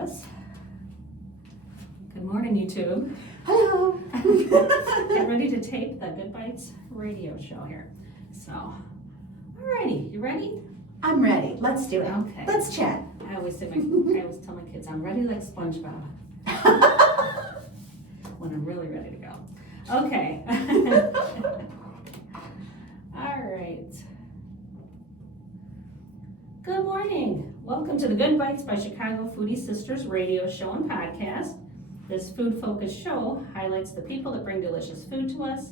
us. Good morning, YouTube. Hello. Get ready to tape the Good Bites radio show here. So, alrighty, you ready? I'm ready. Let's do it. Okay. Let's chat. I always tell my kids, I'm ready like SpongeBob. When I'm really ready to go. Okay. All right. Good morning. Welcome to the Good Bites by Chicago Foodie Sisters radio show and podcast. This food-focused show highlights the people that bring delicious food to us,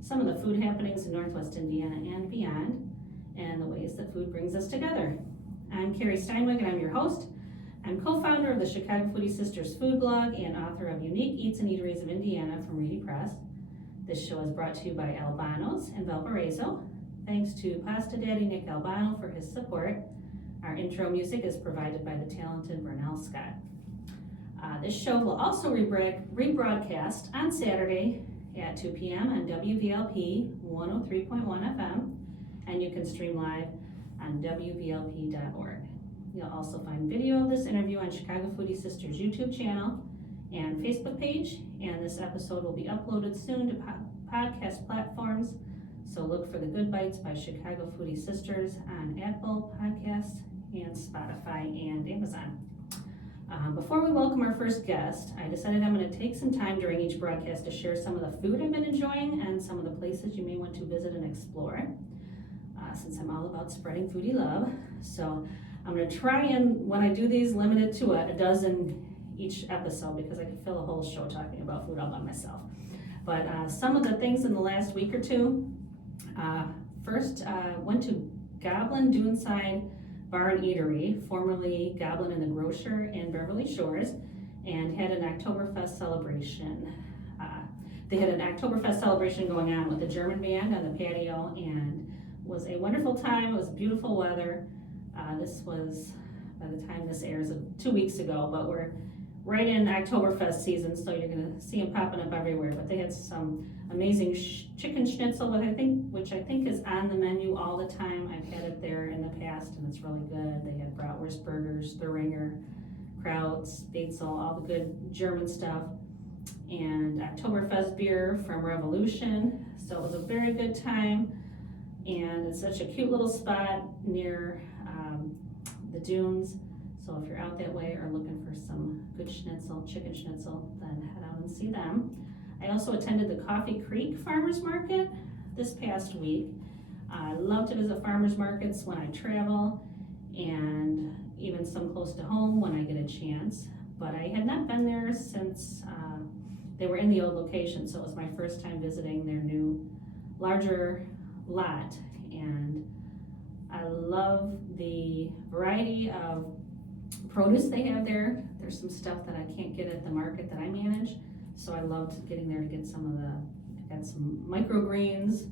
some of the food happenings in Northwest Indiana and beyond, and the ways that food brings us together. I'm Carrie Steinweg and I'm your host. I'm co-founder of the Chicago Foodie Sisters food blog and author of Unique Eats and Eateries of Indiana from Reedy Press. This show is brought to you by Albano's in Valparaiso. Thanks to Pasta Daddy Nick Albano for his support. Our intro music is provided by the talented Vernell Scott. This show will also rebroadcast on Saturday at 2 p.m. on WVLP 103.1 FM, and you can stream live on WVLP.org. You'll also find video of this interview on Chicago Foodie Sisters YouTube channel and Facebook page, and this episode will be uploaded soon to podcast platforms, so look for the Good Bites by Chicago Foodie Sisters on Apple Podcasts and Spotify and Amazon. Before we welcome our first guest, I decided I'm going to take some time during each broadcast to share some of the food I've been enjoying and some of the places you may want to visit and explore, since I'm all about spreading foodie love. So I'm going to try and, when I do these, limit it to a dozen each episode because I could fill a whole show talking about food all by myself. But some of the things in the last week or two, first went to Goblin Doonside Bar and Eatery, formerly Goblin and the Grocer in Beverly Shores, and had an Oktoberfest celebration. They had an Oktoberfest celebration going on with the German band on the patio, and was a wonderful time. It was beautiful weather. This was, by the time this airs, 2 weeks ago, but we're right in Oktoberfest season, so you're gonna see them popping up everywhere. But they had some amazing chicken schnitzel, which I think is on the menu all the time. I've had it there in the past, and it's really good. They had bratwurst burgers, Thuringer, Krauts, Batzel, all the good German stuff, and Oktoberfest beer from Revolution. So it was a very good time, and it's such a cute little spot near the dunes. So if you're out that way or looking for some good schnitzel, chicken schnitzel, then head out and see them. I also attended the Coffee Creek Farmers Market this past week. I love to visit farmers markets when I travel, and even some close to home when I get a chance. But I had not been there since they were in the old location, so it was my first time visiting their new, larger lot. And I love the variety of produce they have there. There's some stuff that I can't get at the market that I manage, so I loved getting there to get some of I got some microgreens,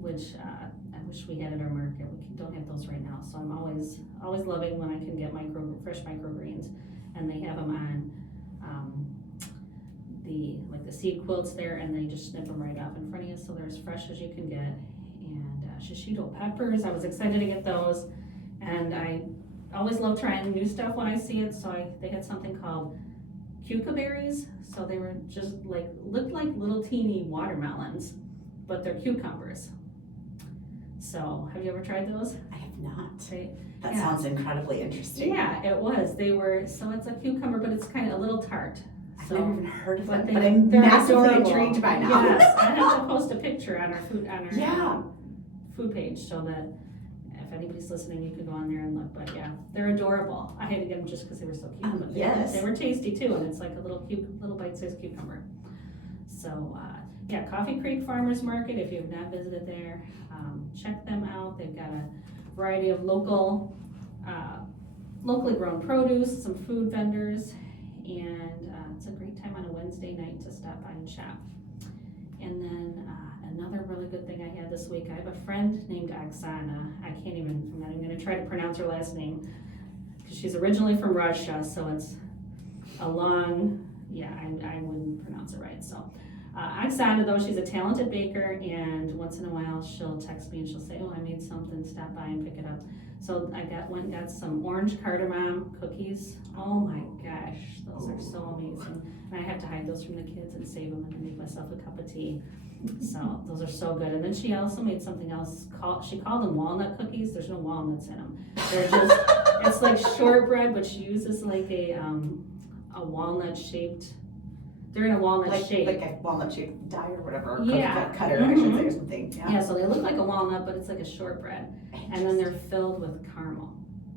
which I wish we had at our market. We don't have those right now, so I'm always loving when I can get fresh microgreens, and they have them on the seed quilts there, and they just snip them right off in front of you, so they're as fresh as you can get. And shishito peppers, I was excited to get those, and I always love trying new stuff when I see it. So they had something called cucaberries. So they were just looked like little teeny watermelons, but they're cucumbers. So have you ever tried those? I have not. That Yeah. sounds incredibly interesting. Yeah, it was. So it's a cucumber, but it's kind of a a little tart. I've So, never even heard of it, they're but I'm massively adorable. intrigued by now. Yes, I have to post a picture on our Yeah. food page so that if anybody's listening, you can go on there and look. But yeah, they're adorable. I had to get them just because they were so cute. But yes. They were tasty too, and it's like a little bite-sized cucumber. So yeah, Coffee Creek Farmers Market, if you have not visited there, check them out. They've got a variety of locally grown produce, some food vendors, and it's a great time on a Wednesday night to stop by and shop. And then another really good thing I had this week, I have a friend named Oksana. I'm not even gonna try to pronounce her last name because she's originally from Russia, so it's a long, I wouldn't pronounce it right. So Oksana, though, she's a talented baker, and once in a while she'll text me and she'll say, oh, I made something, stop by and pick it up. So I went and got some orange cardamom cookies. Oh my gosh, those are so amazing. And I have to hide those from the kids and save them and then make myself a cup of tea. So those are so good. And then she also made something else, she called them walnut cookies. There's no walnuts in them. They're just, it's like shortbread, but she uses like a walnut shaped, they're in a walnut shape. Like a walnut shaped die or whatever, or Yeah. cutter, I should say, or something. Yeah, so they look like a walnut, but it's like a shortbread. And then they're filled with caramel.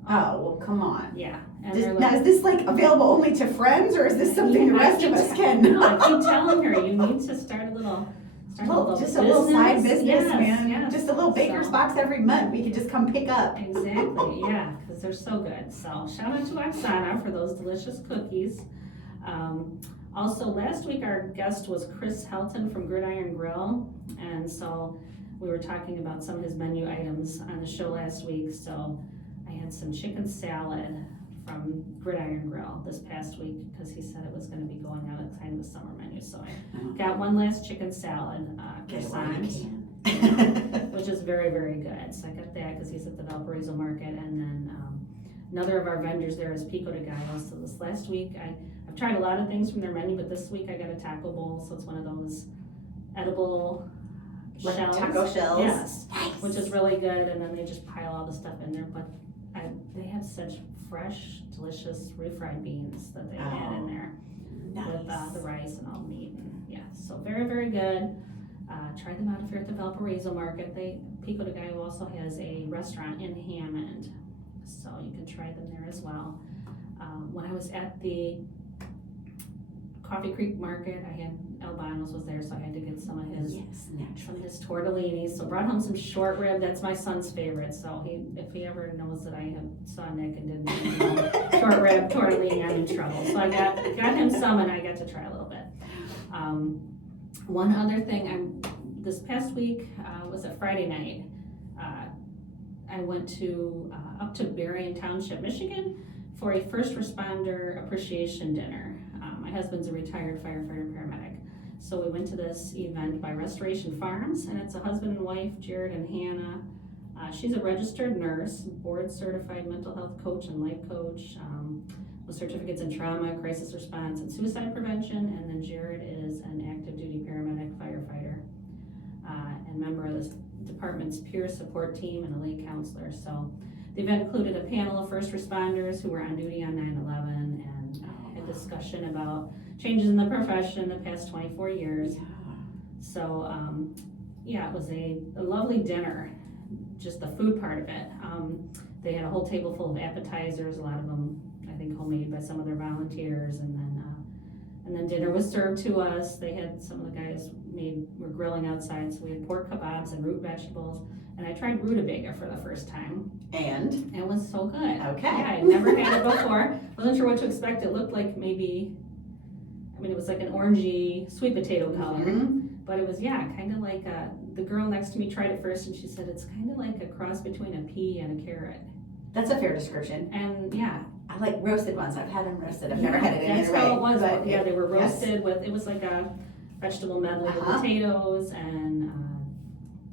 Oh, well, come on. Yeah. And they're Now, is this like available only to friends, or is this something the rest of us can? No, I keep telling her, you need to start a little Just a little side business, yes, man. Yes. Just a little baker's box every month. We could just come pick up. Exactly, yeah, because they're so good. So shout out to Oksana for those delicious cookies. Also, last week our guest was Chris Helton from Gridiron Grill, and so we were talking about some of his menu items on the show last week. So I had some chicken salad from Gridiron Grill this past week because he said it was going to be going out at kind of the summer menu. So I got one last chicken salad, croissant, which is very, very good. So I got that because he's at the Valparaiso Market, and then another of our vendors there is Pico de Gallo. So this last week I've tried a lot of things from their menu, but this week I got a taco bowl. So it's one of those edible shells. Taco shells. Yes, Nice. which is really good. And then they just pile all the stuff in there. But they have such fresh, delicious refried beans that they add in there with the rice and all the meat. And yeah, so very, very good. Try them out if you're at the Valparaiso Market. Pico de Gallo also has a restaurant in Hammond, so you can try them there as well. When I was at the Coffee Creek Market, I had Albano's was there, so I had to get some of his tortellini. So brought home some short rib. That's my son's favorite. So if he ever knows that I saw Nick and didn't eat short rib tortellini, I'm in trouble. So I got him some, and I got to try a little bit. One other thing, this past week was a Friday night. I went up to Berrien Township, Michigan, for a first responder appreciation dinner. My husband's a retired firefighter paramedic. So we went to this event by Restoration Farms, and it's a husband and wife, Jared and Hannah. She's a registered nurse, board certified mental health coach and life coach, with certificates in trauma, crisis response, and suicide prevention. And then Jared is an active duty paramedic firefighter and member of this department's peer support team and a lay counselor. So the event included a panel of first responders who were on duty on 9/11 and a discussion about changes in the profession the past 24 years. So it was a lovely dinner, just the food part of it. They had a whole table full of appetizers, a lot of them I think homemade by some of their volunteers, and then dinner was served to us. They had some of the guys were grilling outside, so we had pork kebabs and root vegetables, and I tried rutabaga for the first time. And? It was so good. Okay. Yeah, I'd never had it before. Wasn't sure what to expect. It looked like it was like an orangey sweet potato color, but it was, kind of like the girl next to me tried it first, and she said it's kind of like a cross between a pea and a carrot. That's a fair description. And I like roasted ones. I've had them roasted. I've never had it in that's either how way. it was. But They were roasted with, it was like a vegetable medley with potatoes and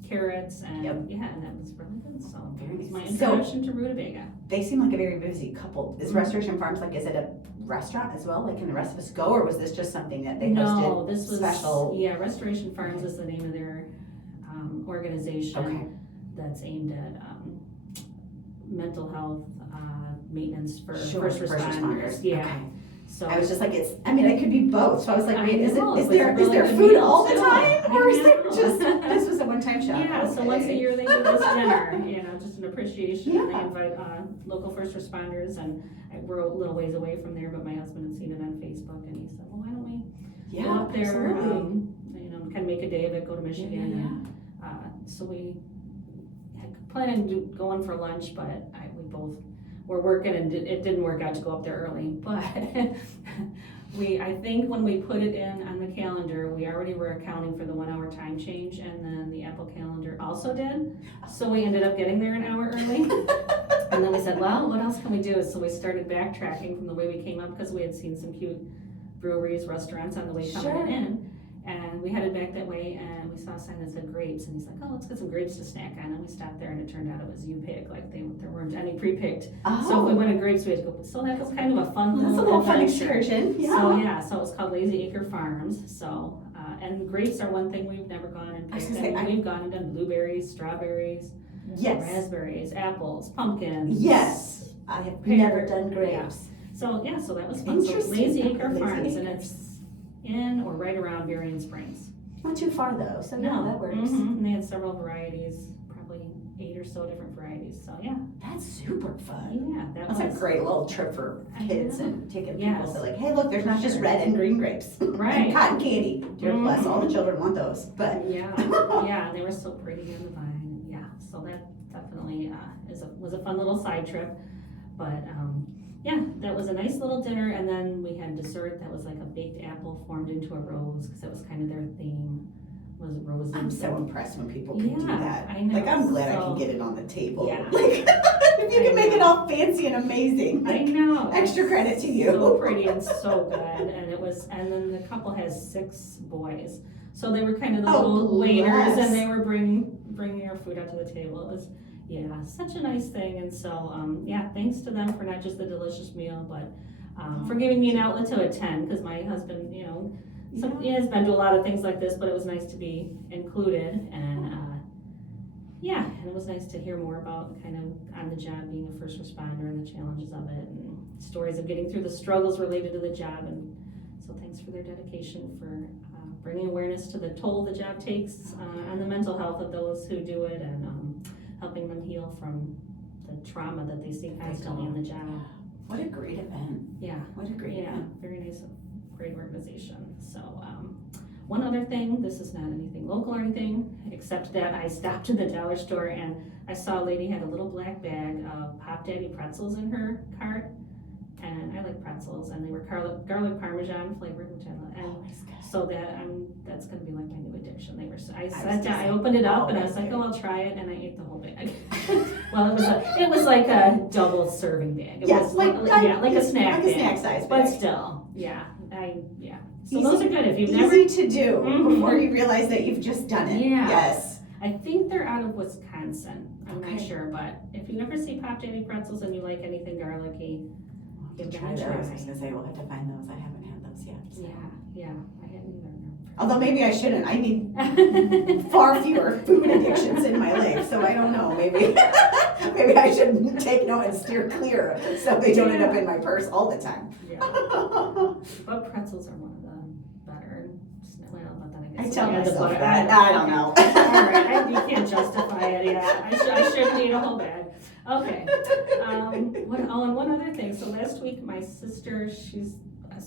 carrots, and and that was really good. So Very it was my nice. introduction to rutabaga. They seem like a very busy couple. Is Restoration Farms is it a restaurant as well? Like, can the rest of us go, or was this just something that they hosted? No, this was special. Yeah, Restoration Farms is the name of their organization that's aimed at mental health maintenance for first responders. Yeah. Okay. So I was just like, it could be both. So I was like, wait, is it's there a really good food meal, all the too. time, or is there I know. just this was a one-time show? Yeah, so once a year they do this dinner, just an appreciation, and they Yeah. invite local first responders, and we're a little ways away from there, but my husband had seen it on Facebook, and he said, well, why don't we go up there, absolutely. kind of make a day of it, go to Michigan, and so we had planned on going for lunch, but we both were working, and it didn't work out to go up there early, but I think when we put it in on the calendar, we already were accounting for the 1 hour time change, and then the Apple calendar also did. So we ended up getting there an hour early. And then we said, well, what else can we do? So we started backtracking from the way we came up, because we had seen some cute breweries, restaurants on the way coming in. And we headed back that way, and we saw a sign that said grapes, and he's like, oh, let's get some grapes to snack on. And we stopped there, and it turned out it was you-pick, like there weren't any pre-picked. Oh. So if we wanted grapes, we had to go. So that was kind of a fun That's a little little fun adventure. excursion. Yeah. So yeah, so it was called Lazy Acre Farms. So, and grapes are one thing we've never gone and picked. We've gone and done blueberries, strawberries, Yes. raspberries, apples, pumpkins. Yes. I have pear. never done grapes. So yeah, so that was fun. So Interesting. Lazy Acre Lazy Farms, Acre. and it's in or right around Berrien Springs. Not too far though, so no, that works. And they had several varieties, probably 8 or so different varieties. So yeah, That's super fun. yeah, That's a great little trip for kids and taking people Yes. to like, hey, look, there's not just red and green grapes. Right. And cotton candy. Dear bless, all the children want those. But Yeah, yeah, they were so pretty on the vine. Yeah, so that definitely was a fun little side trip. But yeah, that was a nice little dinner, and then we had dessert that was like a baked apple formed into a rose, because that was kind of their theme, was roses. I'm so impressed when people can do Yeah, that. I know. Like, I'm glad I So- can get it on the table. Yeah. Like, if you I can make it know. all fancy and amazing. I Like, know. extra credit to you. So pretty and so good, and then the couple has 6 boys, so they were kind of the Oh, little waiters, bless. and they were bringing our food out to the table. It was, yeah, such a nice thing, and so yeah, thanks to them for not just the delicious meal, but for giving me an outlet to attend, because my husband, he has been to a lot of things like this, but it was nice to be included, and yeah, and it was nice to hear more about kind of on the job being a first responder and the challenges of it, and stories of getting through the struggles related to the job. And so thanks for their dedication for bringing awareness to the toll the job takes on the mental health of those who do it, and helping them heal from the trauma that they see constantly on the job. What a great event. Yeah. What a great Yeah, event. very nice, great organization. So, one other thing, this is not anything local or anything, except that I stopped in the dollar store and I saw a lady had a little black bag of Pop Daddy pretzels in her cart. And I like pretzels, and they were garlic parmesan flavored, which I love. And so that's gonna be like my new addiction. I opened it up and I was like, oh, I'll try it, and I ate the whole bag. Well, it was like a double serving bag. It was like a snack bag. Like a snack size But bag. still, yeah. So Easy- those are good if you've Easy never. to do before you realize that you've just done it. Yeah. Yes. I think they're out of Wisconsin. I'm not Okay. sure, but if you never see Pop Daddy pretzels and you like anything garlicky, I'll have to try those. I was gonna say, we'll have to find those. I haven't had those yet. So. yeah, I hadn't Although maybe I shouldn't. I need either. far fewer food addictions in my life, so I don't know. Maybe I should take note and steer clear so they don't end up in my purse all the time. Yeah. But pretzels are one of the better. Well, but then I I guess tell we had the myself butter. that. I don't know. All right, you can't justify it. Yeah, I shouldn't eat a whole bag. Okay. And one other thing. So last week, my sister,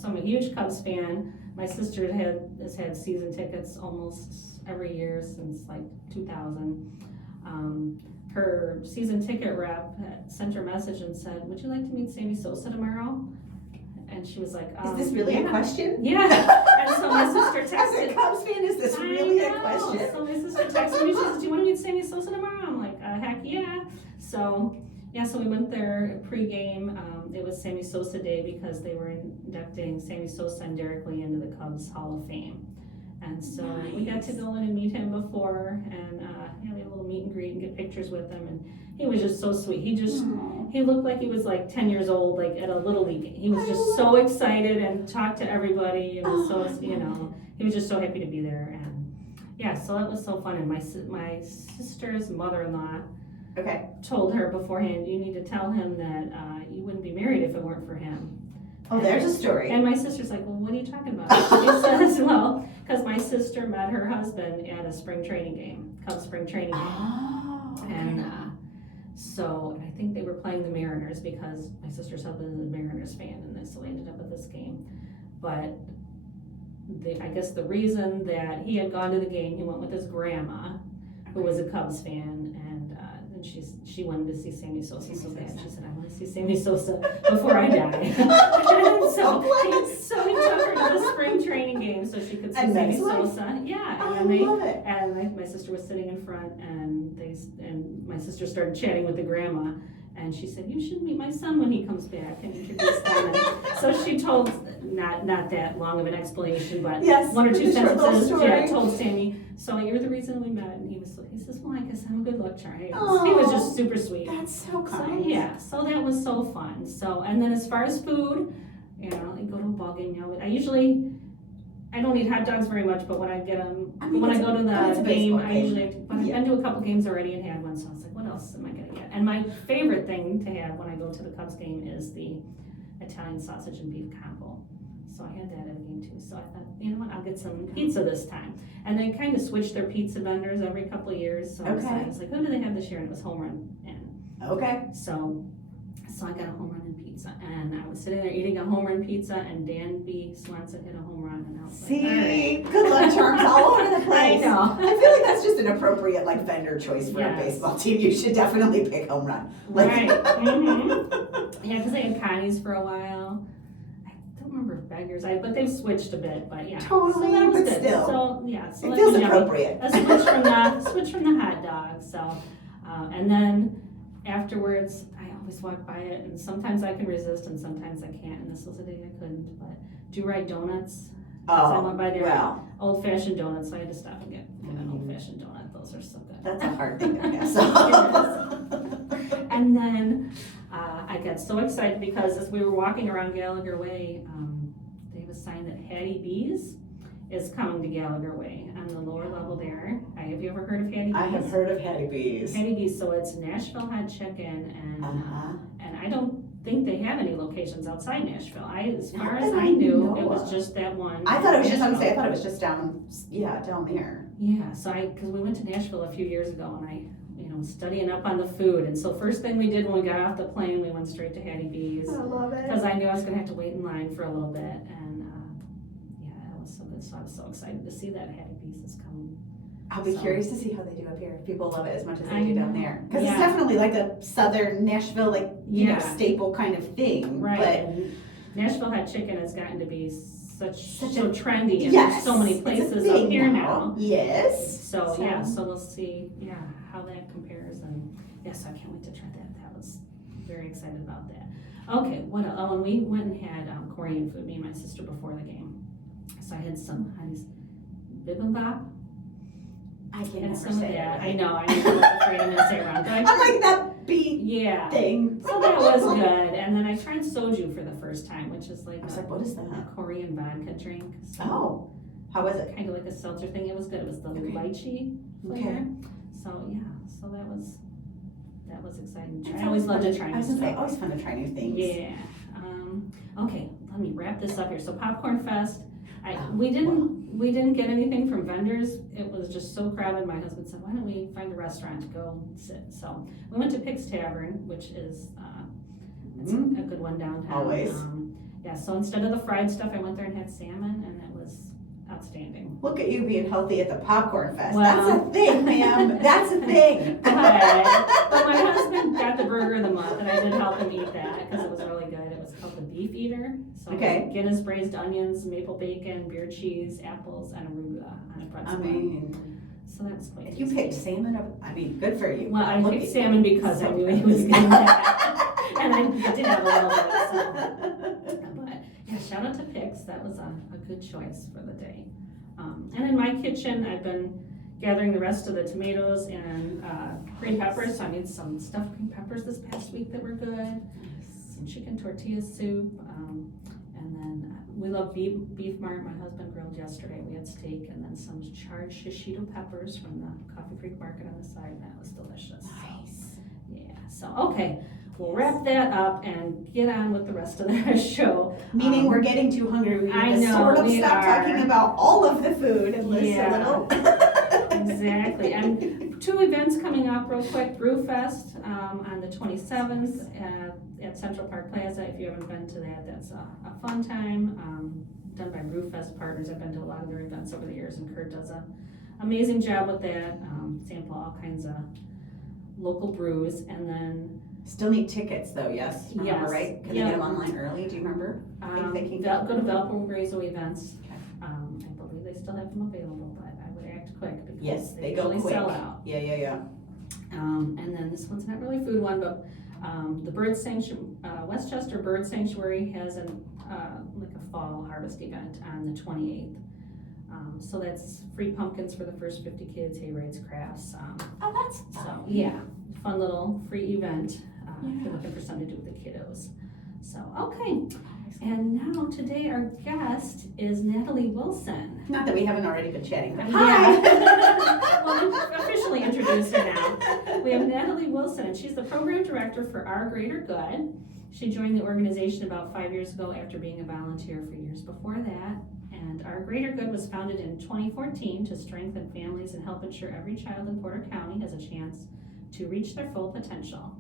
I'm a huge Cubs fan. My sister has had season tickets almost every year since like 2000. Her season ticket rep sent her a message and said, "Would you like to meet Sammy Sosa tomorrow?" And she was like, Is this really a question? Yeah. And so my sister As texted. a Cubs fan, is this really I a know. question? So my sister texted me, she says, do you want to meet Sammy Sosa tomorrow? I'm like, heck yeah. So we went there pregame. It was Sammy Sosa Day because they were inducting Sammy Sosa and Derek Lee into the Cubs Hall of Fame. And so we got to go in and meet him before, and we had a little meet and greet and get pictures with him. And he was just so sweet. He looked like he was like 10 years old, like at a little league game. He was just so excited and talked to everybody. And was he was just so happy to be there. And yeah, so that was so fun. And my sister's mother-in-law told her beforehand, you need to tell him that you wouldn't be married if it weren't for him. Oh, there's a story. And my sister's like, well, what are you talking about? She says, well, because my sister met her husband at a spring training game, Cubs spring training game. Oh, okay. And so I think they were playing the Mariners because my sister's husband is a Mariners fan, and so we ended up at this game. But I guess the reason that he had gone to the game, he went with his grandma, who was a Cubs fan, and she wanted to see Sammy Sosa so bad. She said, I want to see Sammy Sosa before I die. so he took her to the spring training game so she could see Sammy Sosa. Yeah, I love it. And my sister was sitting in front, and my sister started chatting with the grandma, and she said, you should meet my son when he comes back and introduce them. And so she told not that long of an explanation, but Yes, one or two just a short little sentences. story. Yeah, I told Sammy, so you're the reason we met, and he says, well, I guess I'm a good luck charm. He Oh, was just super sweet. That's so So kind. yeah, so that was so fun. So, and then as far as food, you know, I go to a ball game, you know, I don't eat hot dogs very much, but when I get them, when I go to it's the a game, baseball I game. usually have to, but I've been to a couple games already and had one, so I was like, what else am I gonna get? And my favorite thing to have when I go to the Cubs game is the Italian sausage and beef combo. So I had that at a game too. So I thought, you know what, I'll get some pizza this time. And they kind of switch their pizza vendors every couple of years. So I was like, who do they have this year? And it was Home Run Inn. Okay. So I got a Home Run Inn pizza, and I was sitting there eating a Home Run pizza, and Dan B. Swanson hit a home run, and I was like, all right. Good luck charms all over the place. I know. I feel like that's just an appropriate like vendor choice for Yes. a baseball team. You should definitely pick home run. Like, Right. Mm-hmm. Yeah, because they had Connie's for a while. I don't remember if Beggars, but they've switched a bit, but yeah. Totally, so that was but good. still. So yeah, so it like feels yummy. appropriate. A switch from the hot dog. So, and then afterwards, I always walk by it, and sometimes I can resist, and sometimes I can't. And this was a day I couldn't. But Do-Ride Donuts. I went by there. Well, Old-fashioned donuts, so I had to stop and get an old-fashioned donut. Those are so good. that's a hard thing to pass up. And then I got so excited because as we were walking around Gallagher Way, they have a sign that Hattie B's is coming to Gallagher Way on the lower level there. Have you ever heard of Hattie B's? I have heard of Hattie B's. Hattie B's, so it's Nashville hot chicken, and I don't think they have any locations outside Nashville. As far as I knew, it was just that one. I thought it was just down there. Yeah, so because we went to Nashville a few years ago, and I studying up on the food, and so first thing we did when we got off the plane, we went straight to Hattie B's. I love it. Because I knew I was gonna have to wait in line for a little bit, and that was so good. So I was so excited to see that Hattie B's is coming. I'll be curious to see how they do up here. If people love it as much as I they do down know. there, because Yeah. it's definitely like a southern Nashville, like staple kind of thing. Right. But And Nashville hot chicken has gotten to be so a- trendy, and yes, there's so many it's a places thing up here now. Yes. So we'll see how that compares, and yes, I can't wait to try that. That was very excited about that. Okay, what else? Oh, and we went and had Korean food, me and my sister, before the game. So I had some bibimbap. I can't And never some of say that. it. I know, I was afraid I'm gonna say it wrong. But I like that beat yeah. thing. So that was good. And then I tried soju for the first time, which is like I was like, what is that? a Korean vodka drink. So Oh, how was it? kind of like a seltzer thing. It was good. It was the Okay. lychee flavor. Okay. So yeah, so that was exciting. I always love to try new I was gonna say, stuff. always fun to try new things. Yeah. Okay, let me wrap this up here. So Popcorn Fest, Oh, we didn't get anything from vendors. It was just so crowded. My husband said, why don't we find a restaurant to go sit? So we went to Pick's Tavern, which is it's a good one downtown. Always. So instead of the fried stuff, I went there and had salmon, and it was outstanding. Look at you being healthy at the Popcorn Fest. Well. That's a thing, ma'am. That's a thing. But my husband got the burger of the month, and I did help him eat that because it was really good. It was called the Beef Eater. So Okay. it was Guinness braised onions, maple bacon, beer cheese, apples, and arugula on a pretzel. I mean, So that's quite if you tasty. picked salmon, good for you. Well, I Look picked at salmon you. because I So knew he was good. getting that. And I did have a little bit, so. But yeah, shout out to Pick's. That was a good choice for the day. And in my kitchen, I've been gathering the rest of the tomatoes and green peppers. So I made some stuffed green peppers this past week that were good. Some chicken tortilla soup. And then we love beef mart. My husband grilled yesterday. We had steak and then some charred shishito peppers from the Coffee Creek Market on the side. That was delicious. Nice. Yeah, so, okay, we'll wrap that up and get on with the rest of the show. Meaning we're getting too hungry. We I need to know, sort of we stop are. talking about all of the food and list Yeah. a little. Exactly, and 2 events coming up real quick. Brew Fest on the 27th at Central Park Plaza. If you haven't been to that, that's a fun time. Done by Brew Fest partners. I've been to a lot of their events over the years, and Kurt does an amazing job with that. Sample all kinds of local brews, and then Still need tickets though, yes? Remember, Yes. right? Can Yeah. they get them online early? Do you remember? I think they can go to Valparaiso events. Okay. I believe they still have them available, but I would act quick because Yes, they they go usually quick. sell out. Yeah. And then this one's not really a food one, but The Bird Sanctuary, Westchester Bird Sanctuary has like a fall harvest event on the 28th. So that's free pumpkins for the first 50 kids, hay rides, crafts. Oh, that's fun. So yeah, fun little free event if you're looking for something to do with the kiddos. So okay, and now today our guest is Natalie Wilson. Not that we haven't already been chatting. Hi. Hi. Well, officially introduce her now. We have Natalie Wilson. She's the program director for Our Greater Good. She joined the organization about 5 years ago after being a volunteer for years before that. And Our Greater Good was founded in 2014 to strengthen families and help ensure every child in Porter County has a chance to reach their full potential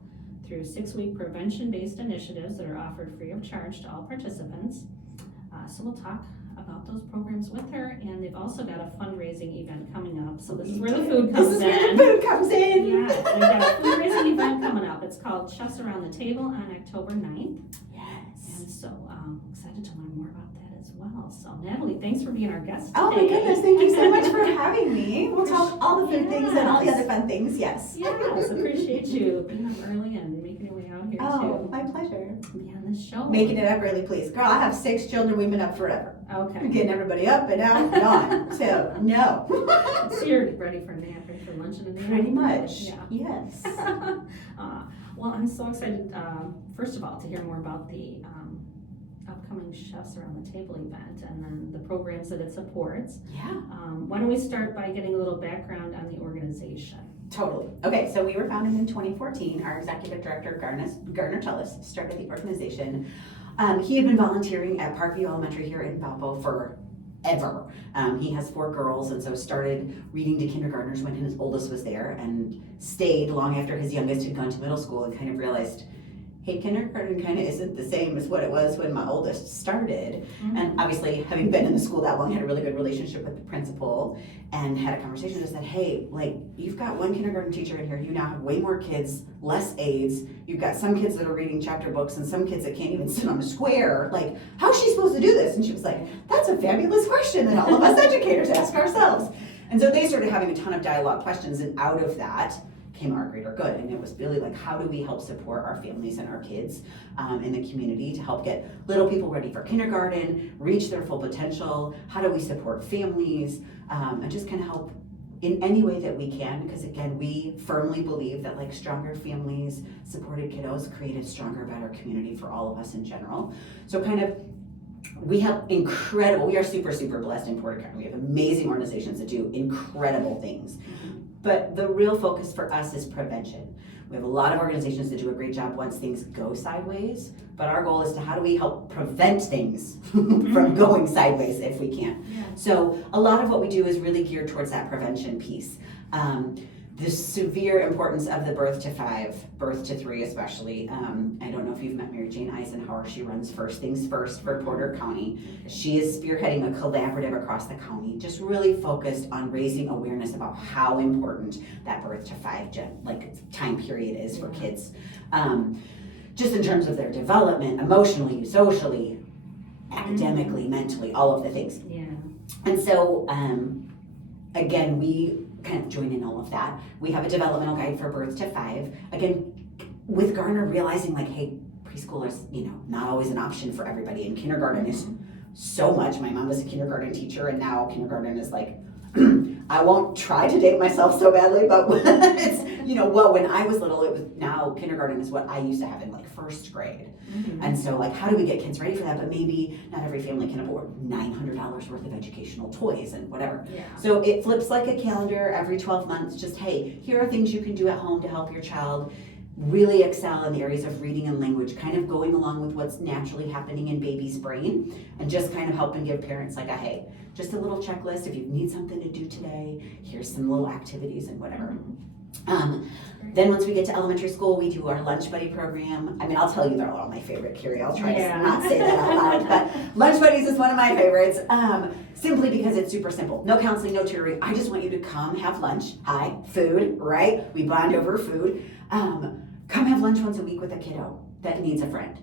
through 6-week prevention-based initiatives that are offered free of charge to all participants. So we'll talk about those programs with her, and they've also got a fundraising event coming up. So this is where the food comes in. This is where the food comes in. Yeah, they've got a fundraising event coming up. It's called Chefs Around the Table on October 9th. Yes. And so excited to learn more about that as well. So Natalie, thanks for being our guest today. Oh my goodness, thank you so much for having me. We'll talk all the food things and all the Yes. other fun things, yes. Yes, appreciate you being up early and making your way out here Oh, my pleasure. to be on this show. Making it up early, please. Girl, I have 6 children, we've been up forever. Okay. Getting everybody up and out and on, so no. So you're ready for a nap, ready for lunch and a nap? Pretty much, Yeah. yes. Well, I'm so excited, first of all, to hear more about the upcoming Chefs Around the Table event and then the programs that it supports. Yeah. Why don't we start by getting a little background on the organization? Totally. Okay, so we were founded in 2014. Our executive director, Gardner Tullis, started the organization. He had been volunteering at Parkview Elementary here in Valpo forever. He has 4 girls, and so started reading to kindergartners when his oldest was there, and stayed long after his youngest had gone to middle school, and kind of realized, hey, kindergarten kind of isn't the same as what it was when my oldest started. Mm-hmm. And obviously, having been in the school that long, had a really good relationship with the principal, and had a conversation and said, hey, like, you've got 1 kindergarten teacher in here, you now have way more kids, less aides, you've got some kids that are reading chapter books and some kids that can't even sit on a square, like, how's she supposed to do this? And she was like, that's a fabulous question that all of us educators ask ourselves. And so they started having a ton of dialogue questions, and out of that came Our Greater Good. And it was really like, how do we help support our families and our kids in the community to help get little people ready for kindergarten, reach their full potential? How do we support families and just kind of help in any way that we can? Because again, we firmly believe that like stronger families, supported kiddos create a stronger, better community for all of us in general. So kind of we are super, super blessed in Porter County. We have amazing organizations that do incredible things. But the real focus for us is prevention. We have a lot of organizations that do a great job once things go sideways, but our goal is to how do we help prevent things from going sideways if we can. Yeah. So a lot of what we do is really geared towards that prevention piece. The severe importance of the birth to 5, birth to 3 especially. I don't know if you've met Mary Jane Eisenhower. She runs First Things First for Porter County. She is spearheading a collaborative across the county, just really focused on raising awareness about how important that birth to 5 time period is for kids. Just in terms of their development, emotionally, socially, academically, mentally, all of the things. Yeah. And so, again, we kind of join in all of that. We have a developmental guide for birth to 5. Again, with Garner realizing like, hey, preschool is, not always an option for everybody, and kindergarten is so much. My mom was a kindergarten teacher, and now kindergarten is like, I won't try to date myself so badly, but it's, when I was little, it was now kindergarten is what I used to have in like 1st grade. Mm-hmm. And so like, how do we get kids ready for that? But maybe not every family can afford $900 worth of educational toys and whatever. Yeah. So it flips like a calendar every 12 months, just, hey, here are things you can do at home to help your child really excel in the areas of reading and language, kind of going along with what's naturally happening in baby's brain, and just kind of helping give parents like a, hey, just a little checklist. If you need something to do today, here's some little activities and whatever. Then once we get to elementary school, we do our Lunch Buddy program. I mean, I'll tell you they're all my favorite, Carrie. I'll try to not say that out loud, but Lunch Buddies is one of my favorites, simply because it's super simple. No counseling, no tutoring. I just want you to come have lunch. Hi, food, right? We bond over food. Come have lunch once a week with a kiddo. that needs a friend.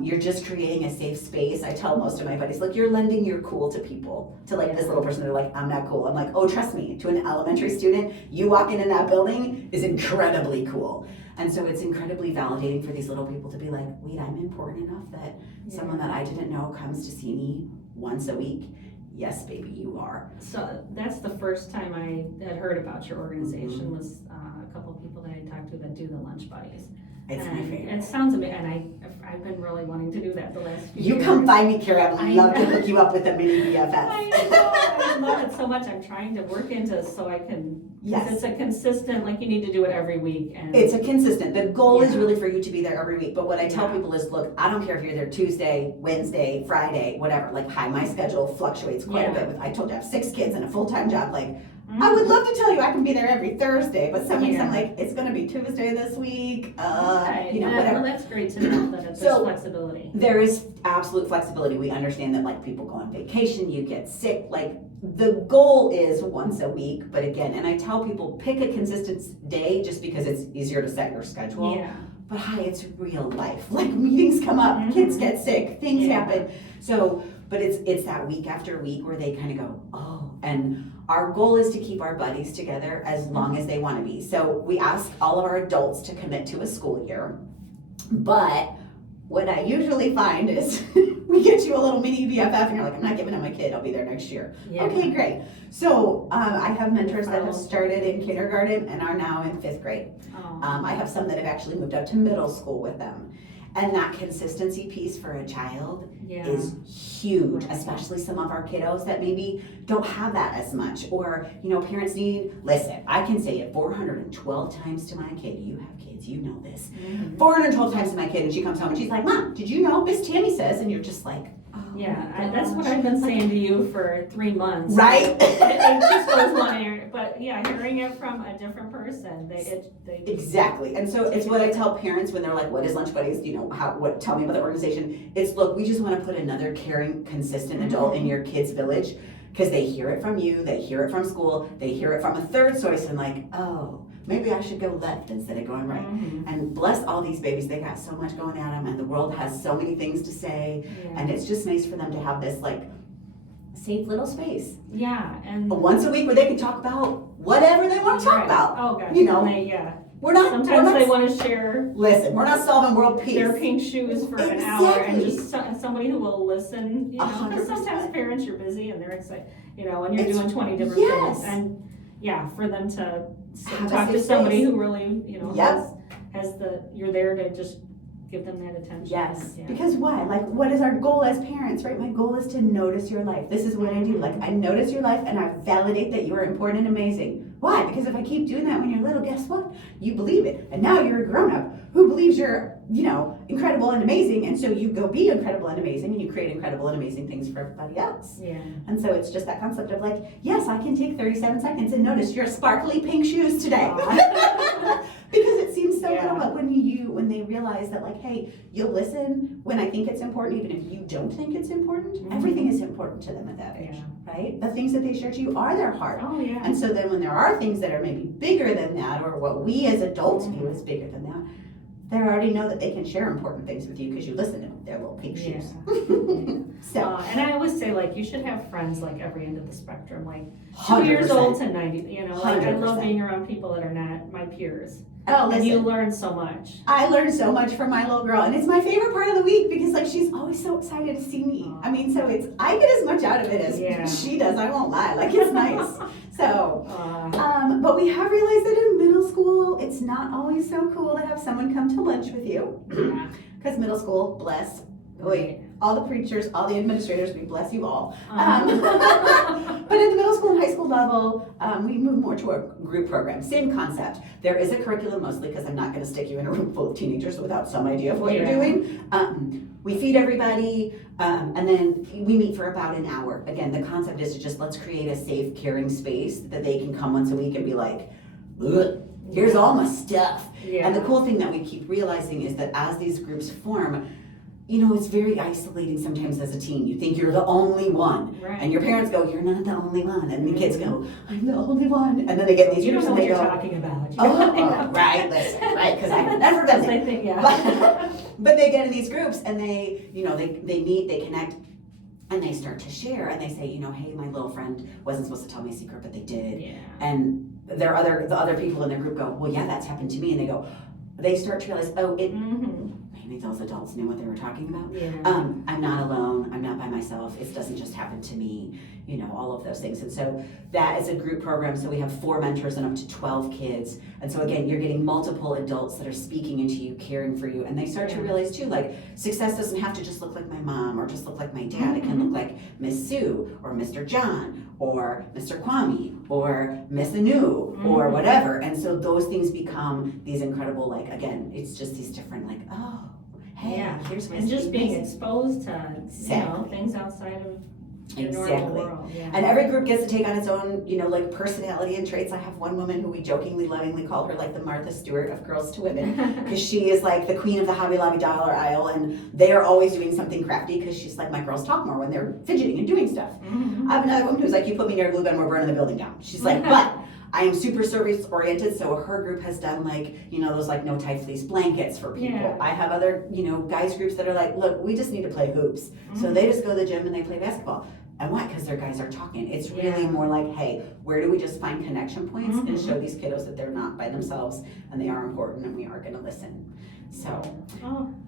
You're just creating a safe space. I tell most of my buddies, look, you're lending your cool to people, to like this little person. They're like, I'm not cool. I'm like, oh, trust me, to an elementary student, you walking in that building is incredibly cool. And so it's incredibly validating for these little people to be like, wait, I'm important enough that someone that I didn't know comes to see me once a week. Yes, baby, you are. So that's the first time I had heard about your organization was a couple of people that I talked to that do the lunch buddies. It's my favorite. It sounds amazing, and I've been really wanting to do that the last few years. You come find me, Carrie. I would love to hook you up with a mini BFF. I love it so much. I'm trying to work into so I can. Yes. It's a consistent, like you need to do it every week. And it's a consistent. The goal is really for you to be there every week. But what I tell people is, look, I don't care if you're there Tuesday, Wednesday, Friday, whatever. Like, hi, my schedule fluctuates quite a bit. I told you I have 6 kids and a full-time job. Like, I would love to tell you I can be there every Thursday, but some weeks I'm like, it's going to be Tuesday this week. You know, whatever. Well, that's great to know that there's flexibility. There is absolute flexibility. We understand that, like, people go on vacation, you get sick. Like, the goal is once a week, but again, and I tell people, pick a consistent day just because it's easier to set your schedule. Yeah. But hi, it's real life. Like, meetings come up, kids get sick, things happen. So, but it's that week after week where they kind of go, oh, and our goal is to keep our buddies together as long as they want to be. So we ask all of our adults to commit to a school year, but what I usually find is we get you a little mini BFF and you're like, I'm not giving up my kid, I'll be there next year. Yeah. Okay, great. So I have mentors that have started in kindergarten and are now in 5th grade. I have some that have actually moved up to middle school with them. And that consistency piece for a child is huge, especially some of our kiddos that maybe don't have that as much. Or, you know, parents need, listen, I can say it 412 times to my kid. You have kids, you know this. 412 times to my kid, and she comes home and she's like, Mom, did you know Miss Tammy says? And you're just like, that's what I've been saying to you for 3 months. Right? It just goes one area, but hearing it from a different person, they exactly. And so it's what I tell parents when they're like, "What is Lunch Buddies? You know, tell me about the organization." It's, look, we just want to put another caring, consistent adult in your kid's village because they hear it from you, they hear it from school, they hear it from a third source, and like, oh, maybe I should go left instead of going right. And bless all these babies, they got so much going at them, and the world has so many things to say, and it's just nice for them to have this like safe little space. Yeah, and once a week where they can talk about whatever they want to talk about. Oh gosh, you know, we're not. Sometimes they want to share. Listen, we're not solving world peace. Their pink shoes for an hour, and just somebody who will listen. You know, because sometimes parents, you're busy and they're excited. You know, and you're doing 20 different things, and for them to talk to somebody who really, you know, has the. You're there to just give them that attention. Yes. Because why? Like, what is our goal as parents, right? My goal is to notice your life. This is what I do. Like, I notice your life and I validate that you are important and amazing. Why? Because if I keep doing that when you're little, guess what? You believe it. And now you're a grown-up who believes you're, you know, incredible and amazing. And so you go be incredible and amazing and you create incredible and amazing things for everybody else. Yeah. And so it's just that concept of like, yes, I can take 37 seconds and notice your sparkly pink shoes today. Because it seems so little, but when they realize that, like, hey, you'll listen when I think it's important, even if you don't think it's important. Everything is important to them at that age, right? The things that they share to you are their heart. Oh, yeah. And so then when there are things that are maybe bigger than that, or what we as adults view as bigger than that, they already know that they can share important things with you because you listen to their little pink shoes. And I always say, like, you should have friends like every end of the spectrum, like 100%. 2 years old to 90. You know, like, I 100%. love being around people that are not my peers. Oh, listen. And you learn so much. I learned so much from my little girl, and it's my favorite part of the week because, like, she's always so excited to see me. I mean, so I get as much out of it as she does. I won't lie. Like, it's nice. So, but we have realized that in middle school, it's not always so cool to have someone come to lunch with you. Because middle school, bless, all the preachers, all the administrators, we bless you all. But at the middle school and high school level, we move more to a group program. Same concept. There is a curriculum mostly because I'm not going to stick you in a room full of teenagers without some idea of what you're doing. We feed everybody, and then we meet for about an hour. Again, the concept is to just let's create a safe, caring space that they can come once a week and be like, here's all my stuff. And the cool thing that we keep realizing is that as these groups form, you know, it's very isolating sometimes as a teen. You think you're the only one. Right. And your parents go, you're not the only one. And the kids go, I'm the only one. And then they get these groups and they go, talking about. right, listen, right, because I've never been there. I think, But they get in these groups and they, you know, they meet, they connect, and they start to share, and they say, you know, hey, my little friend wasn't supposed to tell me a secret, but they did. Yeah. And the other people in their group go, well, yeah, that's happened to me. And they start to realize, oh, maybe those adults knew what they were talking about. Yeah. I'm not alone. I'm not by myself. It doesn't just happen to me. You know, all of those things. And so that is a group program. So we have 4 mentors and up to 12 kids. And so again, you're getting multiple adults that are speaking into you, caring for you. And they start to realize too, like, success doesn't have to just look like my mom or just look like my dad. It can look like Miss Sue or Mr. John or Mr. Kwame or Miss Anu or whatever. And so those things become these incredible, like, again, it's just these different, like, oh, hey, here's what's and just being amazing. exposed to you know, things outside of your normal world. Yeah. And every group gets to take on its own, you know, like, personality and traits. I have one woman who we jokingly, lovingly call her like the Martha Stewart of Girls to Women, because she is like the queen of the Hobby Lobby dollar aisle, and they are always doing something crafty because she's like, my girls talk more when they're fidgeting and doing stuff. I have another woman who's like, you put me near a glue gun, we're burning the building down. She's like, but I am super service oriented, so her group has done, like, you know, those like no tie fleece blankets for people. Yeah. I have other, you know, guys groups that are like, look, we just need to play hoops. So they just go to the gym and they play basketball. And why? Because their guys are talking. It's really more like, hey, where do we just find connection points and show these kiddos that they're not by themselves and they are important and we are gonna listen. So,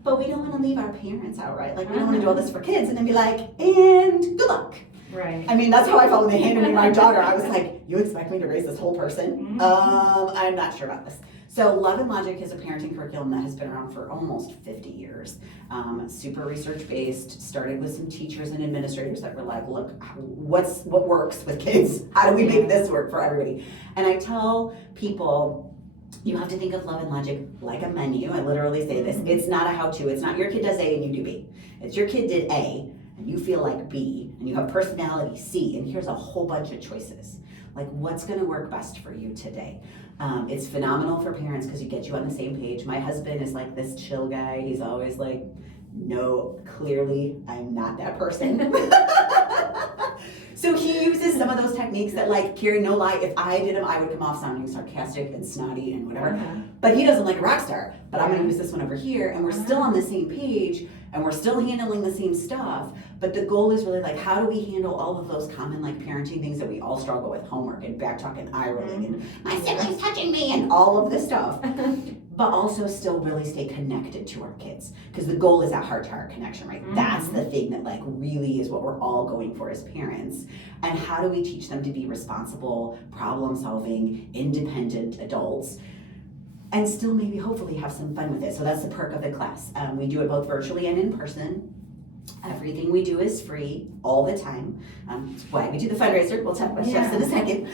but we don't wanna leave our parents out, right? Like, we don't wanna do all this for kids and then be like, and good luck. Right. I mean, that's how I felt when they handed me my daughter. I was like, you expect me to raise this whole person? I'm not sure about this. So Love and Logic is a parenting curriculum that has been around for almost 50 years. Super research-based, started with some teachers and administrators that were like, look, what works with kids? How do we make this work for everybody? And I tell people, you have to think of Love and Logic like a menu. I literally say this. It's not a how-to. It's not your kid does A and you do B. It's your kid did A and you feel like B and you have personality C, and here's a whole bunch of choices. Like, what's gonna work best for you today? It's phenomenal for parents because you get you on the same page. My husband is like this chill guy. He's always like, no, clearly I'm not that person. So he uses some of those techniques that, like, Carrie, no lie, if I did them, I would come off sounding sarcastic and snotty and whatever. But he doesn't like a rock star. But I'm gonna use this one over here, and we're still on the same page, and we're still handling the same stuff. But the goal is really like, how do we handle all of those common, like, parenting things that we all struggle with, homework and backtalk and eye rolling and my sibling's touching me and all of this stuff. But also still really stay connected to our kids, because the goal is that heart-to-heart connection, right? That's the thing that, like, really is what we're all going for as parents. And how do we teach them to be responsible, problem-solving, independent adults, and still maybe hopefully have some fun with it? So that's the perk of the class. We do it both virtually and in person. Everything we do is free all the time. That's why we do the fundraiser. We'll talk about chefs in a second.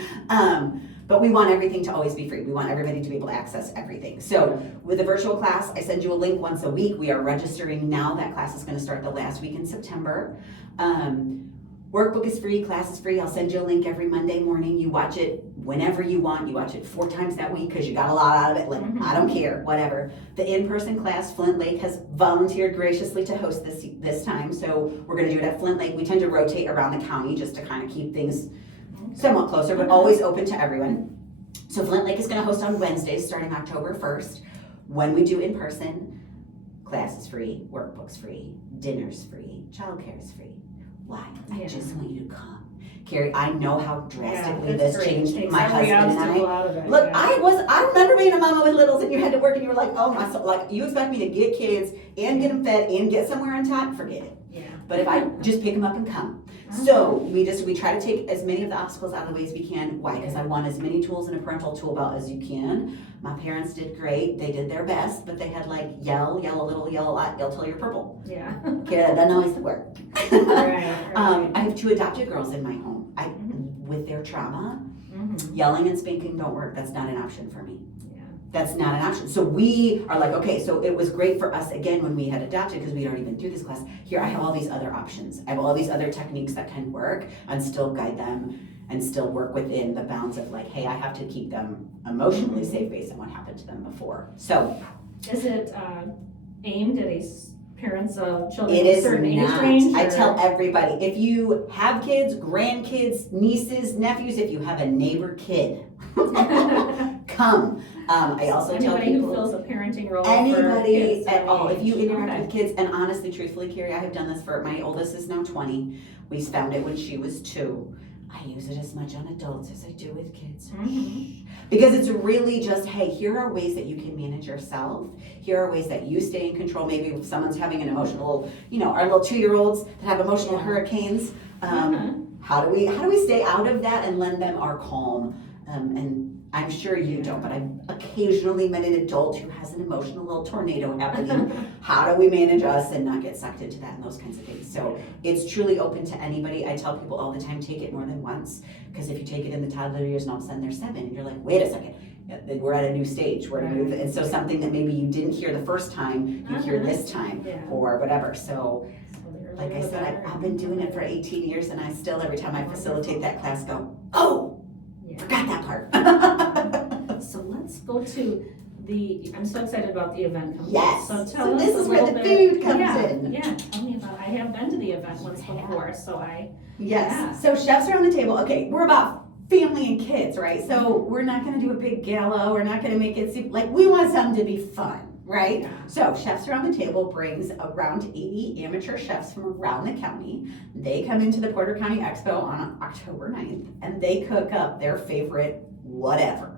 But we want everything to always be free. We want everybody to be able to access everything. So with the virtual class, I send you a link once a week. We are registering now. That class is going to start the last week in September. Workbook is free, class is free. I'll send you a link every Monday morning. You watch it whenever you want. You watch it 4 times that week because you got a lot out of it. Like, I don't care, whatever. The in-person class, Flint Lake has volunteered graciously to host this time. So we're going to do it at Flint Lake. We tend to rotate around the county just to kind of keep things somewhat closer, but always open to everyone. So Flint Lake is going to host on Wednesdays starting October 1st. When we do in person, class is free, workbook's free, dinner's free, childcare is free. Why? I just want you to come. Carrie, I know how drastically this changed my husband and I. Look, I remember being a mama with littles and you had to work and you were like, oh my soul, like, you expect me to get kids and get them fed and get somewhere on time? Forget it. Yeah. But if I just pick them up and come. So we try to take as many of the obstacles out of the way as we can. Why? Because I want as many tools in a parental tool belt as you can. My parents did great. They did their best, but they had like yell a little, yell a lot, yell till you're purple. Yeah. Okay, that doesn't always work. Right. I have 2 adopted girls in my home. With their trauma, yelling and spanking don't work. That's not an option for me. That's not an option. So we are like, okay, so it was great for us again when we had adopted because we had already been through this class. Here, I have all these other options. I have all these other techniques that can work and still guide them and still work within the bounds of like, hey, I have to keep them emotionally safe based on what happened to them before. So, is it aimed at parents of children it of a is certain age not. range? I tell everybody, if you have kids, grandkids, nieces, nephews, if you have a neighbor kid, come. I also tell Anybody people. who fills a parenting role. Anybody for kids at all, if you interact Okay. with kids, and honestly, truthfully, Carrie, I have done this for, my oldest is now 20. We found it when she was 2. I use it as much on adults as I do with kids. Mhm. Because it's really just, hey, here are ways that you can manage yourself. Here are ways that you stay in control. Maybe if someone's having an emotional, our little 2-year-olds that have emotional hurricanes. How do we stay out of that and lend them our calm? And I'm sure you don't, but I've occasionally met an adult who has an emotional little tornado happening. How do we manage us and not get sucked into that and those kinds of things? So it's truly open to anybody. I tell people all the time, take it more than once, because if you take it in the toddler years and all of a sudden they're 7 and you're like, wait a second, we're at a new stage, we're at a new, and so something that maybe you didn't hear the first time, you hear this time, or whatever. So like I said, I've been doing it for 18 years and I still, every time I facilitate that class, go, forgot that part. So let's go to I'm so excited about the event coming Yes. up. So tell us this a is where little the bit. food comes in. Yeah, tell me about, I have been to the event once before, so Yes. Yeah. So chefs are on the table. Okay, we're about family and kids, right? So we're not gonna do a big gala, we're not gonna make it we want something to be fun, right? Yeah. So Chefs Around the Table brings around 80 amateur chefs from around the county. They come into the Porter County Expo on October 9th and they cook up their favorite whatever.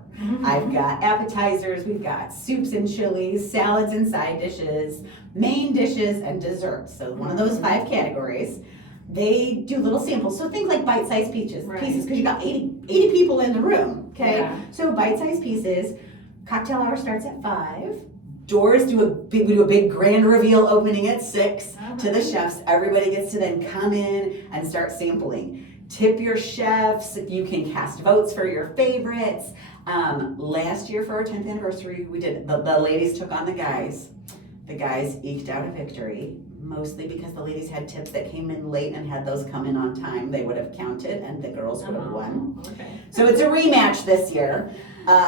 I've got appetizers, we've got soups and chilies, salads and side dishes, main dishes, and desserts. So one of those 5 categories. They do little samples, so think like bite-sized pieces, because you got 80 people in the room, okay? Yeah. So bite-sized pieces. Cocktail hour starts at 5. We do a big grand reveal opening at 6 to the chefs. Everybody gets to then come in and start sampling. Tip your chefs. You can cast votes for your favorites. Last year for our 10th anniversary, we did, the ladies took on the guys. The guys eked out a victory, mostly because the ladies had tips that came in late and had those come in on time. They would have counted and the girls would have won. Okay. So it's a rematch this year.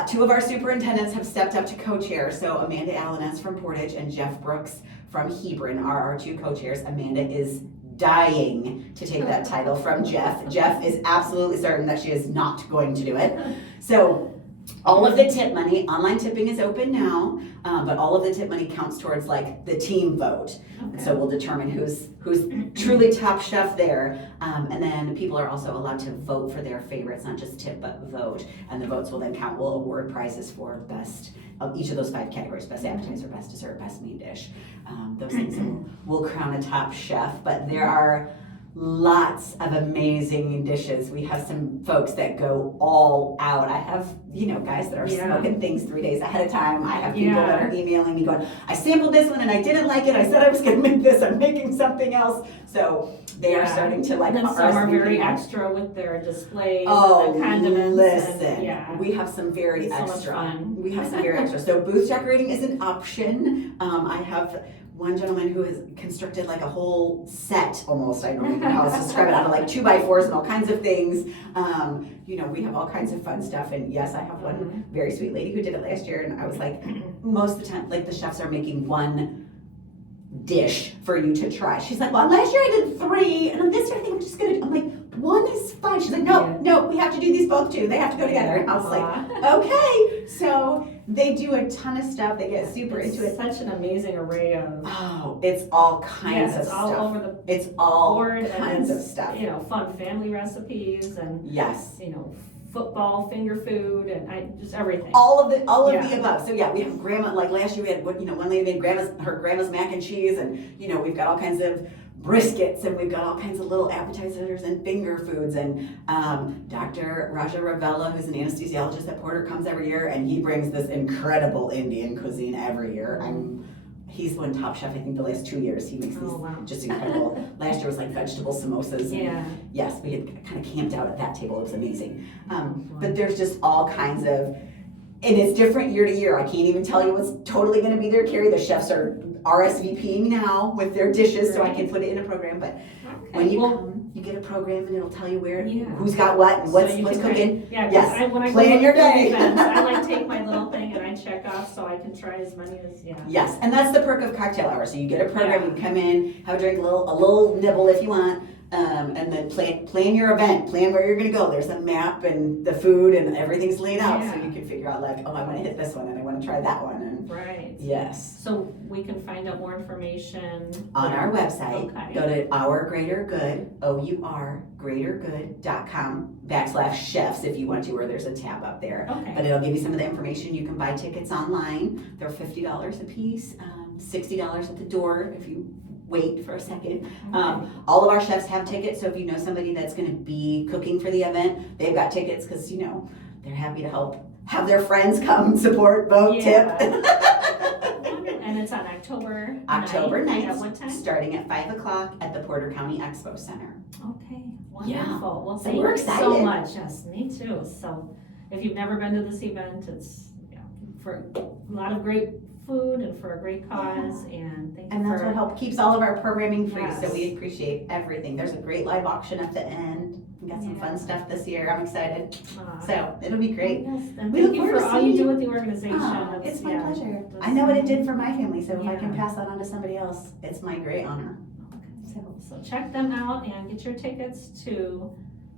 2 of our superintendents have stepped up to co-chair. So Amanda Alanes from Portage and Jeff Brooks from Hebron are our 2 co-chairs. Amanda is dying to take that title from Jeff. Jeff is absolutely certain that she is not going to do it. So all of the tip money, online tipping is open now, but all of the tip money counts towards like the team vote. Okay. So we'll determine who's truly top chef there. And then people are also allowed to vote for their favorites, not just tip, but vote. And the votes will then count. We'll award prizes for best of each of those 5 categories: best appetizer, best dessert, best main dish. Those things will crown a top chef. But there are lots of amazing dishes. We have some folks that go all out. I have, guys that are smoking things 3 days ahead of time. I have people that are emailing me going, I sampled this one and I didn't like it. I said I was going to make this. I'm making something else. So they are starting to like. And then some are very extra with their displays and the condiments. Listen, we have some very extra. So much fun. We have some very extra. So booth decorating is an option. I have one gentleman who has constructed like a whole set almost, I don't even know how else to describe it, out of like 2x4s and all kinds of things. We have all kinds of fun stuff. And yes, I have one very sweet lady who did it last year. And I was like, most of the time, like the chefs are making one dish for you to try. She's like, well, last year I did 3. And this year I think I'm just going to, I'm like, 1 is fine. She's like, no, we have to do these both too. They have to go together. And I was like, okay. So they do a ton of stuff. They get super into it. Such an amazing array of. Oh, it's all kinds of it's stuff. all over the It's all board kinds and of stuff. Fun family recipes and Yes. football, finger food, and just everything. All of the above. So we have grandma. Like last year, we had one lady made her grandma's mac and cheese, and we've got all kinds of briskets, and we've got all kinds of little appetizers and finger foods. And Dr. Raja Ravella, who's an anesthesiologist at Porter, comes every year, and he brings this incredible Indian cuisine every year. He's won Top Chef, I think, the last 2 years. He makes these just incredible. Last year was like vegetable samosas. And yes, we had kind of camped out at that table. It was amazing. But there's just all kinds of, and it's different year to year. I can't even tell you what's totally going to be there, Carrie. The chefs are RSVPing now with their dishes, so I can put it in a program. But when you come, you get a program, and it'll tell you who's got what, and what's cooking. When I plan your day. Events, I like take my little thing and I check off so I can try as many as Yes, and that's the perk of cocktail hour. So you get a program, you come in, have a drink, a little nibble if you want. And then plan your event, plan where you're gonna go. There's a map and the food and everything's laid out, so Yeah. you can figure out like, oh, I wanna hit this one and I wanna try that one, and Right. yes. So we can find out more information On our website, Okay. go to Our Greater Good, OURGreaterGood.com/chefs if you want to, or there's a tab up there. Okay. But it'll give you some of the information. You can buy tickets online. They're $50 a piece, $60 at the door if you wait for a second. All of our chefs have tickets, so if you know somebody that's gonna be cooking for the event, they've got tickets, because they're happy to help have their friends come support, vote, Yeah. tip. And it's on October 9th, At what time? starting at 5 o'clock at the Porter County Expo Center. Okay, Yeah. wonderful. Well, So thank we're you so excited. much. Yes, me too. So if you've never been to this event, it's for a lot of great food and for a great cause, and thank you And that's for what keeps all of our programming free, so Yes. we appreciate everything. There's a great live auction at the end. We got some fun stuff this year. I'm excited. So it'll be great. Yes, and We thank look you forward for to all you seeing do with the organization. Oh, it's my pleasure. just- I know what it did for my family, so if I can Yeah. pass that on to somebody else, it's my great honor. So check them out and get your tickets to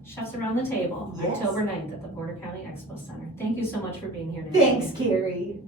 Chefs Around the Table, Yes. October 9th at the Porter County Expo Center. Thank you so much for being here today. Thanks, Carrie.